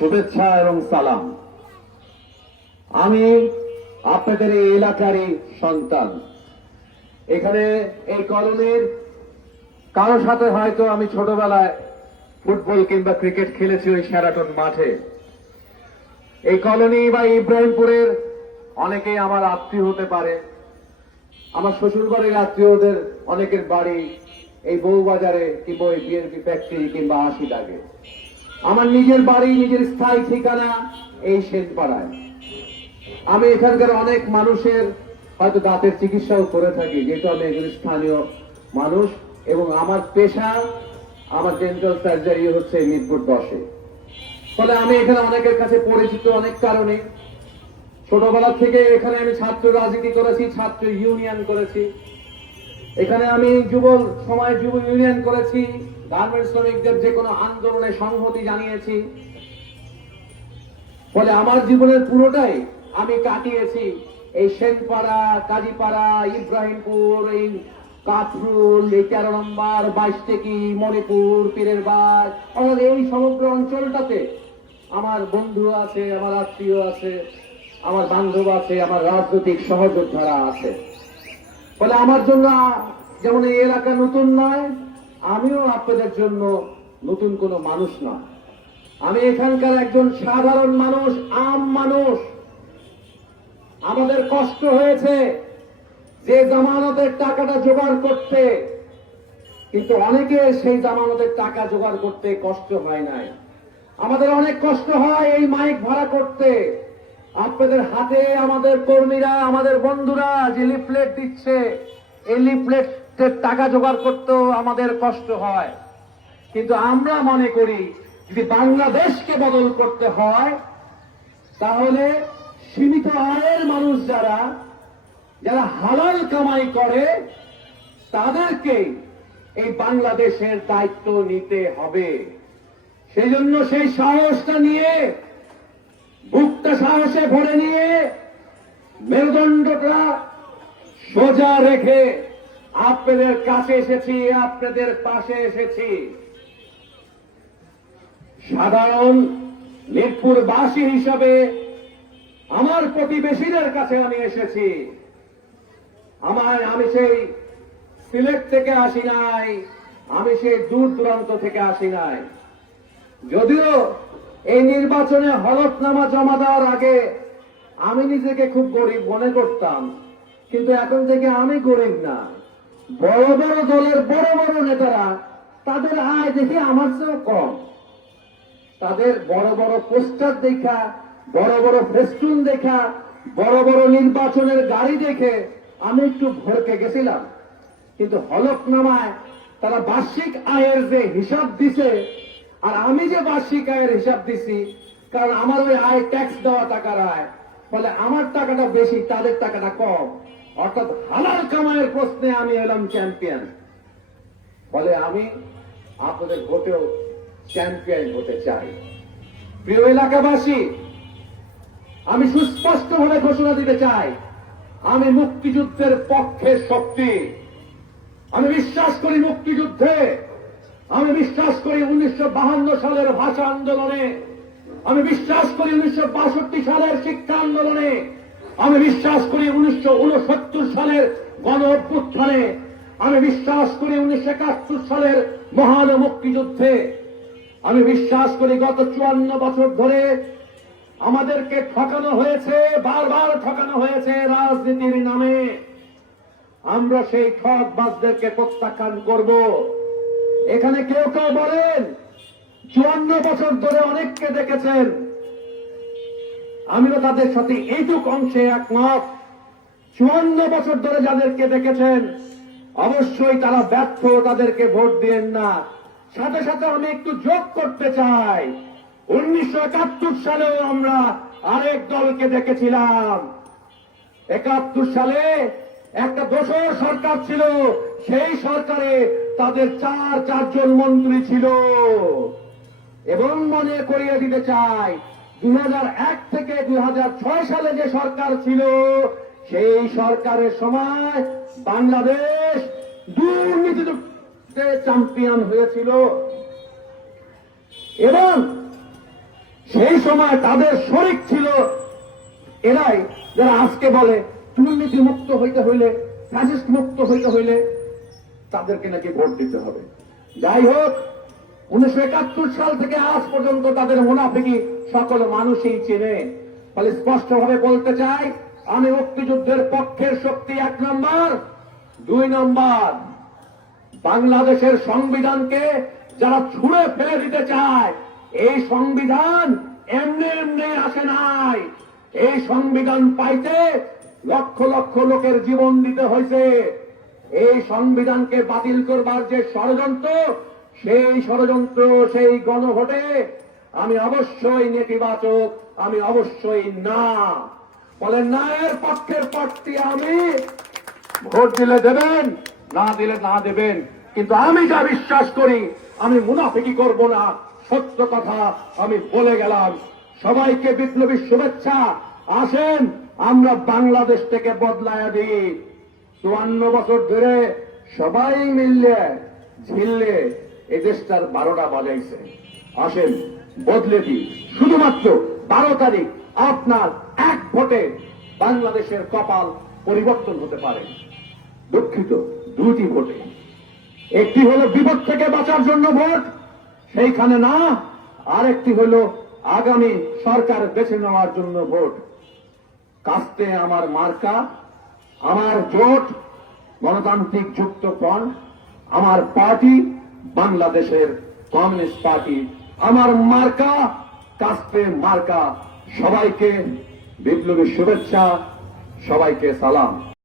শুভেচ্ছা এবং সালাম। আমি আপনাদের এই এলাকারই সন্তান। এখানে এই কলোনির কারো সাথে হয়তো আমি ছোটবেলায় ফুটবল কিংবা ক্রিকেট খেলেছি ওই শেরাটন মাঠে। এই কলোনি বা ইব্রাহিমপুরের অনেকেই আমার আত্মীয় হতে পারে। আমার শ্বশুর বাড়ির আত্মীয়দের অনেকের বাড়ি এই বউবাজারে কিংবা ওই বিএনপি ফ্যাক্টরি কিংবা আশিদাগে। আমার নিজের বাড়ি, নিজের স্থায়ী ঠিকানা এই সেনপাড়ায়। আমি এখানকার অনেক মানুষের হয়তো দাঁতের চিকিৎসাও করে থাকি, যেহেতু আমি একজন স্থানীয় মানুষ এবং আমার পেশা, আমার ডেন্টাল সার্জারি হচ্ছে মিরপুর 10-এ। ফলে আমি এখানে অনেকের কাছে পরিচিত অনেক কারণে। ছোটবেলা থেকে এখানে আমি ছাত্র রাজনীতি করেছি, ছাত্র ইউনিয়ন করেছি। এখানে আমি যুব ইউনিয়ন করেছি, গার্মেন্টস শ্রমিকদের যে কোনো আন্দোলনে সংহতি জানিয়েছি। ফলে আমার জীবনের পুরোটাই আমি কাটিয়েছি এই সেনপাড়া, কাজীপাড়া, ইব্রাহিমপুর, এই কাফরুল, এই 13 নম্বর, 22 মণিপুর, পীরের বাগ, আমাদের এই সমগ্র অঞ্চলটাতে আমার বন্ধু আছে, আমার আত্মীয় আছে, আমার বান্ধব আছে, আমার রাজনৈতিক সহযোদ্ধারা আছে। ফলে আমার জন্য যেমন এই এলাকা নতুন নয়, আমিও আপনাদের জন্য নতুন কোনো মানুষ না। আমি এখানকার একজন সাধারণ মানুষ, আম মানুষ। আমাদের কষ্ট হয়েছে যে জামানতের টাকাটা জোগাড় করতে, কিন্তু অনেকে সেই জামানতের টাকা জোগাড় করতে কষ্ট হয় নাই। আমাদের অনেক কষ্ট হয় এই মাইক ভাড়া করতে। আপনাদের হাতে আমাদের কর্মীরা, আমাদের বন্ধুরা যে লিফলেট দিচ্ছে, এই লিফলেটের টাকা জোগাড় করতেও আমাদের কষ্ট হয়। কিন্তু আমরা মনে করি যদি বাংলাদেশকে বদল করতে হয়, তাহলে সীমিত আয়ের মানুষ যারা হালাল কামাই করে তাদেরকে এই বাংলাদেশের দায়িত্ব নিতে হবে। সেই জন্য সেই সাহসটা নিয়ে, বুকটা সাহসে ভরে নিয়ে, মেরুদণ্ডটা সোজা রেখে আপনাদের কাছে এসেছি, আপনাদের পাশে এসেছি। সাধারণ মিরপুরবাসী হিসাবে আমার প্রতিবেশীদের কাছে আমি এসেছি। আমি সেই সিলেট থেকে আসি নাই, আমি সেই দূর দূরান্ত থেকে আসি নাই। যদিও এই নির্বাচনে হলফনামা জমা দেওয়ার আগে আমি নিজেকে খুব গরিব মনে করতাম, কিন্তু এখন থেকে আমি গরিব না। বড় বড় দলের বড় বড় নেতারা, তাদের আয় দেখি আমার চেয়েও কম। তাদের বড় বড় পোস্টার দেখা, বড় বড় ফেস্টুন দেখা, বড় বড় নির্বাচনের গাড়ি দেখে আমি একটু ভরকে গেছিলাম। কিন্তু হলফনামায় তারা বার্ষিক আয়ের যে হিসাব দিছে, আর আমি যে বার্ষিক আয়ের হিসাব দিছি, কারণ আমার ওই আয় ট্যাক্স দেওয়া টাকার আয়, ফলে আমার টাকাটা বেশি, তাদের টাকাটা কম। অর্থাৎ হালাল কামাইয়ের প্রশ্নে আমি এলাম চ্যাম্পিয়ন। ফলে আমি আপনাদের ভোটেও চ্যাম্পিয়ন হতে চাই। প্রিয় এলাকাবাসী, আমি সুস্পষ্টভাবে ঘোষণা দিতে চাই, আমি মুক্তিযুদ্ধের পক্ষের শক্তি। আমি বিশ্বাস করি মুক্তিযুদ্ধে, আমি বিশ্বাস করি 1952 সালের ভাষা আন্দোলনে, আমি বিশ্বাস করি 1962 সালের শিক্ষা আন্দোলনে, আমি বিশ্বাস করি 1969 সালের গণ অভ্যুত্থানে, আমি বিশ্বাস করি 1971 সালের মহান মুক্তিযুদ্ধে। আমি বিশ্বাস করি গত 54 বছর ধরে আমাদেরকে ঠকানো হয়েছে, বারবার ঠকানো হয়েছে রাজনীতির নামে। আমরা সেই ঠকবাজদেরকে প্রত্যাখ্যান করব। এখানে কেউ কেউ বলেন 54 বছর ধরে অনেককে দেখেছেন, আমিও তাদের সাথে এইটুক অংশে একমত। 54 বছর ধরে যাদেরকে দেখেছেন অবশ্যই তারা ব্যর্থ, তাদেরকে ভোট দিয়েন না। সাথে সাথে আমি একটু যোগ করতে চাই, 1971 সালেও আমরা আরেক দলকে দেখেছিলাম। 71 সালে একটা দোসর সরকার ছিল, সেই সরকারে তাদের চারজন মন্ত্রী ছিল। এবং মনে করিয়ে দিতে চাই, 2001 থেকে 2006 সালে যে সরকার ছিল, সেই সরকারের সময় বাংলাদেশ দুর্নীতিতে চ্যাম্পিয়ন হয়েছিল। এবং সেই সময় তাদের শরিক ছিল এরাই যারা আজকে বলে দুর্নীতি মুক্ত হইতে হইলে, ফ্যাসিস্ট মুক্ত হইতে হইলে তাদেরকে নাকি ভোট দিতে হবে। যাই হোক, 1971 সাল থেকে আজ পর্যন্ত তাদের মুনাফিকি সকল মানুষই চেনে। ফলে স্পষ্টভাবে বলতে চাই, আমি মুক্তিযুদ্ধের পক্ষের শক্তি 1 নম্বর। 2 নম্বর, বাংলাদেশের সংবিধানকে যারা ছুঁড়ে ফেলে দিতে চায়, এই সংবিধান এমনি এমনি আসে নাই। এই সংবিধান পাইতে লক্ষ লক্ষ লোকের জীবন দিতে হয়েছে। এই সংবিধানকে বাতিল করবার যে ষড়যন্ত্র, সেই ষড়যন্ত্র, সেই গণভোটে আমি অবশ্যই নেতিবাচক, আমি অবশ্যই না। বলেন না, এর পক্ষের প্রার্থী আমি, ভোট দিলে দেবেন, না দিলে না দেবেন, কিন্তু আমি যা বিশ্বাস করি আমি মুনাফিকি করব না। সত্য কথা আমি বলে গেলাম। সবাইকে বিপ্লবী শুভেচ্ছা। আসেন আমরা বাংলাদেশ থেকে বদলায়া দিই। 54 বছর ধরে সবাই মিললে ঝিললে এই দেশটার 12টা বাজাইছে। আসেন বদলে দিই। শুধুমাত্র 12 তারিখ আপনার এক ভোটে বাংলাদেশের কপাল পরিবর্তন হতে পারে। দুঃখিত, 2টি ভোটে। একটি হলো বিপদ থেকে বাঁচার জন্য ভোট, সেইখানে না। আরেকটি হলো আগামী সরকার বেছে নেওয়ার জন্য ভোট। কাস্তে আমার মার্কা, আমার জোট গণতান্ত্রিক যুক্ত ফ্রন্ট, আমার পার্টি বাংলাদেশের কমিউনিস্ট পার্টি, আমার মার্কা কাস্তে মার্কা। সবাইকে বিপ্লবী শুভেচ্ছা, সবাইকে সালাম।